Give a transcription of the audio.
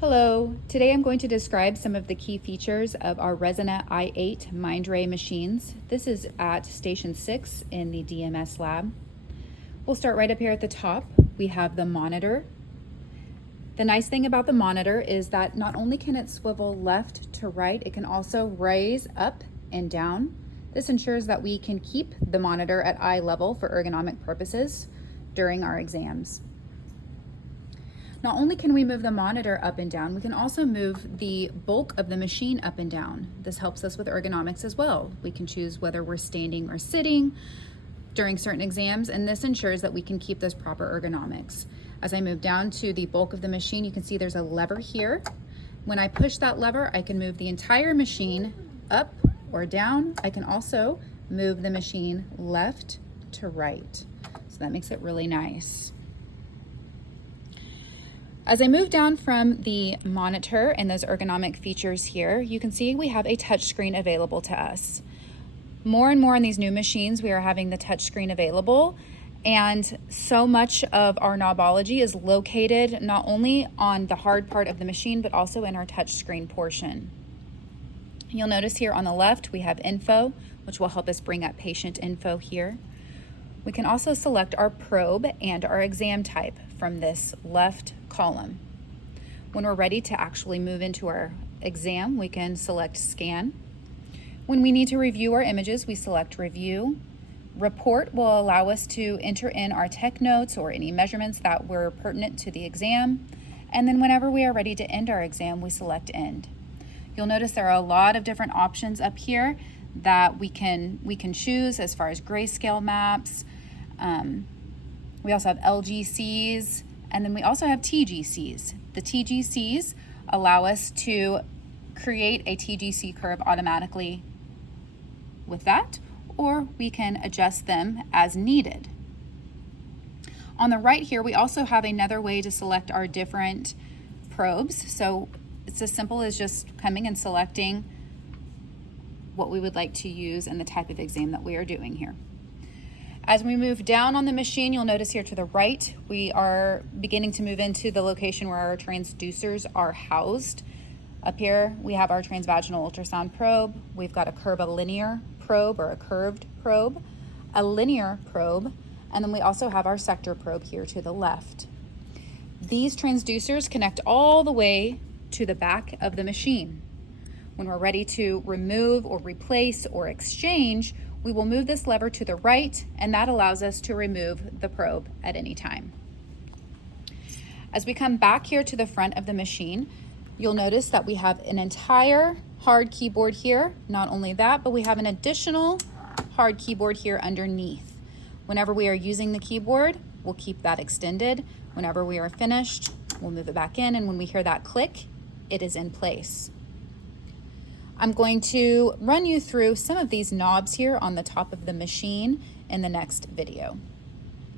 Hello, today I'm going to describe some of the key features of our Resona i8 Mindray machines. This is at Station 6 in the DMS lab. We'll start right up here at the top. We have the monitor. The nice thing about the monitor is that not only can it swivel left to right, it can also raise up and down. This ensures that we can keep the monitor at eye level for ergonomic purposes during our exams. Not only can we move the monitor up and down, we can also move the bulk of the machine up and down. This helps us with ergonomics as well. We can choose whether we're standing or sitting during certain exams, and this ensures that we can keep those proper ergonomics. As I move down to the bulk of the machine, you can see there's a lever here. When I push that lever, I can move the entire machine up or down. I can also move the machine left to right. So that makes it really nice. As I move down from the monitor and those ergonomic features here, you can see we have a touchscreen available to us. More and more on these new machines, we are having the touchscreen available, and so much of our knobology is located not only on the hard part of the machine, but also in our touchscreen portion. You'll notice here on the left, we have info, which will help us bring up patient info here. We can also select our probe and our exam type from this left column. When we're ready to actually move into our exam, we can select scan. When we need to review our images, we select review. Report will allow us to enter in our tech notes or any measurements that were pertinent to the exam. And then whenever we are ready to end our exam, we select end. You'll notice there are a lot of different options up here that we can choose as far as grayscale maps. We also have LGCs, and then we also have TGCs. The TGCs allow us to create a TGC curve automatically with that, or we can adjust them as needed. On the right here, we also have another way to select our different probes. So it's as simple as just coming and selecting what we would like to use and the type of exam that we are doing here. As we move down on the machine, you'll notice here to the right, we are beginning to move into the location where our transducers are housed. Up here, we have our transvaginal ultrasound probe. We've got a curvilinear probe or a curved probe, a linear probe, and then we also have our sector probe here to the left. These transducers connect all the way to the back of the machine. When we're ready to remove or replace or exchange, we will move this lever to the right, and that allows us to remove the probe at any time. As we come back here to the front of the machine, you'll notice that we have an entire hard keyboard here. Not only that, but we have an additional hard keyboard here underneath. Whenever we are using the keyboard, we'll keep that extended. Whenever we are finished, we'll move it back in, and when we hear that click, it is in place. I'm going to run you through some of these knobs here on the top of the machine in the next video.